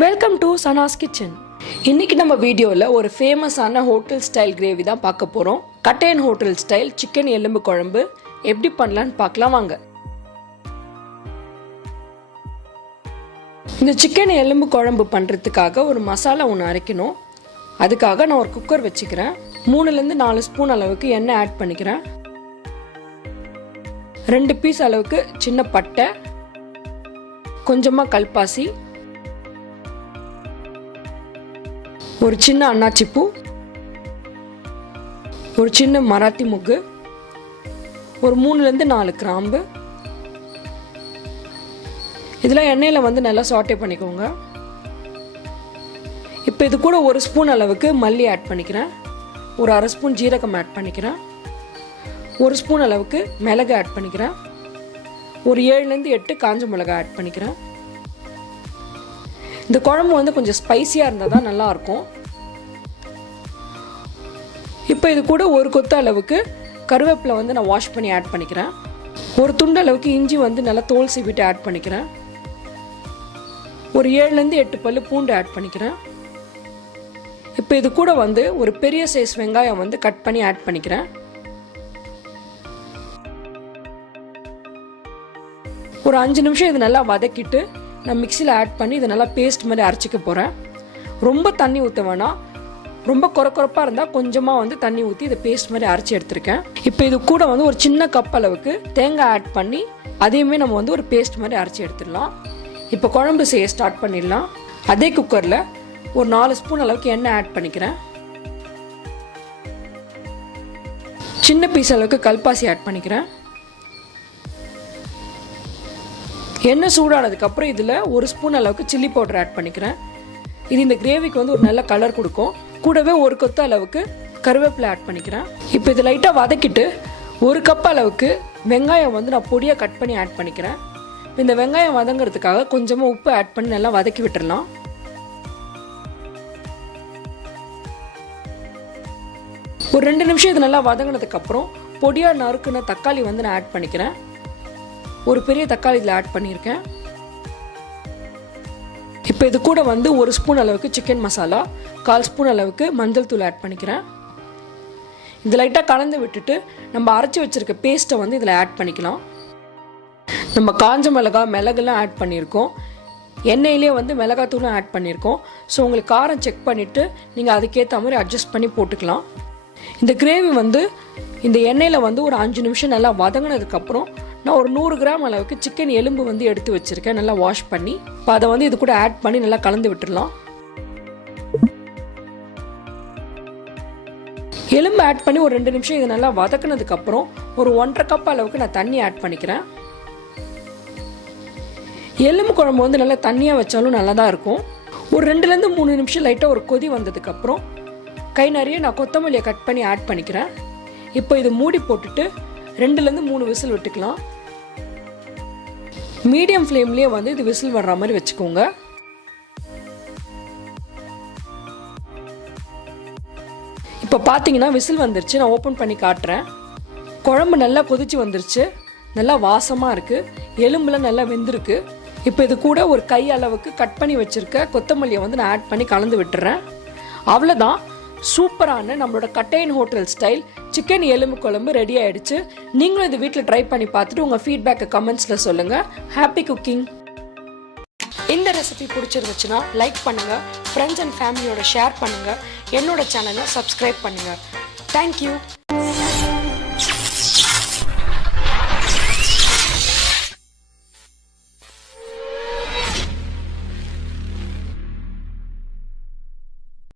Welcome to Sana's kitchen. இன்னைக்கு நம்ம வீடியோவில் ஒரு ஃபேமஸான ஹோட்டல் ஸ்டைல் கிரேவி தான் பார்க்க போகிறோம். கட்டையன் ஹோட்டல் ஸ்டைல் சிக்கன் எலும்பு குழம்பு எப்படி பண்ணலான்னு பார்க்கலாம் வாங்க. இந்த சிக்கன் எலும்பு குழம்பு பண்ணுறதுக்காக ஒரு மசாலா ஒன்று அரைக்கணும். அதுக்காக நான் ஒரு குக்கர் வச்சுக்கிறேன். 3-4 ஸ்பூன் அளவுக்கு எண்ணெய் ஆட் பண்ணிக்கிறேன். 2 பீஸ் அளவுக்கு சின்ன பட்டை, கொஞ்சமாக கல்பாசி, ஒரு சின்ன அன்னாச்சி பூ, ஒரு சின்ன மராத்தி முக்கு, ஒரு 3-4 கிராம்பு. இதெல்லாம் எண்ணெயில் நல்லா சாட்டே பண்ணிக்கோங்க. இப்போ இது கூட 1 ஸ்பூன் அளவுக்கு மல்லி ஆட் பண்ணிக்கிறேன். ஒரு 1/2 ஸ்பூன் ஜீரகம் ஆட் பண்ணிக்கிறேன். 1 ஸ்பூன் அளவுக்கு மிளகு ஆட் பண்ணிக்கிறேன். ஒரு 7-8 காஞ்ச மிளகாய் ஆட் பண்ணிக்கிறேன். இந்த குழம்பு கொஞ்சம் ஸ்பைசியாக இருந்தால் தான் நல்லாயிருக்கும். இப்போ இது கூட ஒரு கொத்து அளவுக்கு கருவேப்பிலை நான் வாஷ் பண்ணி ஆட் பண்ணிக்கிறேன். ஒரு துண்டு அளவுக்கு இஞ்சி நல்லா தோல் சீவிட்டு ஆட் பண்ணிக்கிறேன். ஒரு 7-8 பல்லு பூண்டு ஆட் பண்ணிக்கிறேன். இப்போ இது கூட ஒரு பெரிய சைஸ் வெங்காயம் கட் பண்ணி ஆட் பண்ணிக்கிறேன். ஒரு 5 நிமிஷம் இது நல்லா வதக்கிட்டு நான் மிக்சியில் ஆட் பண்ணி இதை நல்லா பேஸ்ட் மாதிரி அரைச்சிக்க போகிறேன். ரொம்ப தண்ணி ஊற்ற வேணாம். ரொம்ப கொரப்பாக இருந்தால் கொஞ்சமாக தண்ணி ஊற்றி இதை பேஸ்ட் மாதிரி அரைச்சி எடுத்திருக்கேன். இப்போ இது கூட ஒரு சின்ன கப் அளவுக்கு தேங்காய் ஆட் பண்ணி அதையுமே நம்ம ஒரு பேஸ்ட் மாதிரி அரைச்சி எடுத்துடலாம். இப்போ குழம்பு செய்ய ஸ்டார்ட் பண்ணிடலாம். அதே குக்கரில் ஒரு 4 ஸ்பூன் அளவுக்கு எண்ணெய் ஆட் பண்ணிக்கிறேன். சின்ன பீஸ் அளவுக்கு கல்பாசி ஆட் பண்ணிக்கிறேன். எண்ணெய் சூடானதுக்கப்புறம் இதில் 1 ஸ்பூன் அளவுக்கு சில்லி பவுடர் ஆட் பண்ணிக்கிறேன். இது இந்த கிரேவிக்கு ஒரு நல்ல கலர் கொடுக்கும். கூடவே ஒரு கொத்து அளவுக்கு கருவேப்பிலை ஆட் பண்ணிக்கிறேன். இப்போ இது லைட்டாக வதக்கிட்டு 1 கப் அளவுக்கு வெங்காயம் நான் பொடியாக கட் பண்ணி ஆட் பண்ணிக்கிறேன். இந்த வெங்காயம் வதங்கிறதுக்காக கொஞ்சமாக உப்பு ஆட் பண்ணி நல்லா வதக்கி விட்டுடலாம். ஒரு 2 நிமிஷம் இது நல்லா வதங்கினதுக்கப்புறம் பொடியாக நறுக்குன தக்காளி நான் ஆட் பண்ணிக்கிறேன். ஒரு பெரிய தக்காளி இதில் ஆட் பண்ணியிருக்கேன். இப்போ இது கூட 1 ஸ்பூன் அளவுக்கு சிக்கன் மசாலா, 1/4 ஸ்பூன் அளவுக்கு மஞ்சள் தூள் ஆட் பண்ணிக்கிறேன். இது லைட்டாக கலந்து விட்டுட்டு நம்ம அரைச்சி வச்சிருக்க பேஸ்ட்டை இதில் ஆட் பண்ணிக்கலாம். நம்ம காஞ்ச மிளகுலாம் ஆட் பண்ணியிருக்கோம். எண்ணெயிலே மிளகாத்தூளும் ஆட் பண்ணியிருக்கோம். ஸோ உங்களுக்கு காரம் செக் பண்ணிவிட்டு நீங்கள் அதுக்கேற்ற மாதிரி அட்ஜஸ்ட் பண்ணி போட்டுக்கலாம். இந்த கிரேவி இந்த எண்ணெயில் ஒரு 5 நிமிஷம் நல்லா வதங்கினதுக்கப்புறம் நான் ஒரு 100 கிராம் அளவுக்கு சிக்கன் எலும்பு எடுத்து வச்சிருக்கேன், நல்லா வாஷ் பண்ணி. இப்போ அதை இது கூட ஆட் பண்ணி நல்லா கலந்து விட்டுடலாம். எலும்பு ஆட் பண்ணி ஒரு 2 நிமிஷம் இது நல்லா வதக்கினதுக்கப்புறம் ஒரு 1.5 கப் அளவுக்கு நான் தண்ணி ஆட் பண்ணிக்கிறேன். எலும்பு குழம்பு நல்லா தண்ணியாக வச்சாலும் நல்லா தான் இருக்கும். ஒரு 2-3 நிமிஷம் லைட்டாக ஒரு கொதி வந்ததுக்கப்புறம் கை நிறைய நான் கொத்தமல்லியை கட் பண்ணி ஆட் பண்ணிக்கிறேன். இப்போ இது மூடி போட்டுட்டு 2-3 விசில் விட்டுக்கலாம். மீடியம் ஃப்ளேம்லேயே இது விசில் வர்ற மாதிரி வச்சுக்கோங்க. இப்போ பார்த்தீங்கன்னா விசில் வந்துருச்சு. நான் ஓப்பன் பண்ணி காட்டுறேன். குழம்பு நல்லா கொதிச்சு வந்துருச்சு. நல்லா வாசமாக இருக்குது. எலும்புலாம் நல்லா வெந்திருக்கு. இப்போ இது கூட ஒரு கை அளவுக்கு கட் பண்ணி வச்சுருக்க கொத்தமல்லியை நான் ஆட் பண்ணி கலந்து விட்டுறேன். அவ்வளோதான், சூப்பரான நம்மளோட கட்டையன் ஹோட்டல் ஸ்டைல் சிக்கன் எலும்பு குழம்பு ரெடி ஆயிடுச்சு. நீங்களும் இது வீட்டில் ட்ரை பண்ணி பார்த்துட்டு உங்கள் ஃபீட்பேக்கை கமெண்ட்ஸில் சொல்லுங்கள். Happy cooking. இந்த ரெசிபி பிடிச்சிருந்துச்சுன்னா லைக் பண்ணுங்கள், ஃப்ரெண்ட்ஸ் அண்ட் ஃபேமிலியோட ஷேர் பண்ணுங்கள், என்னோட சேனலை சப்ஸ்கிரைப் பண்ணுங்கள். தேங்க்யூ.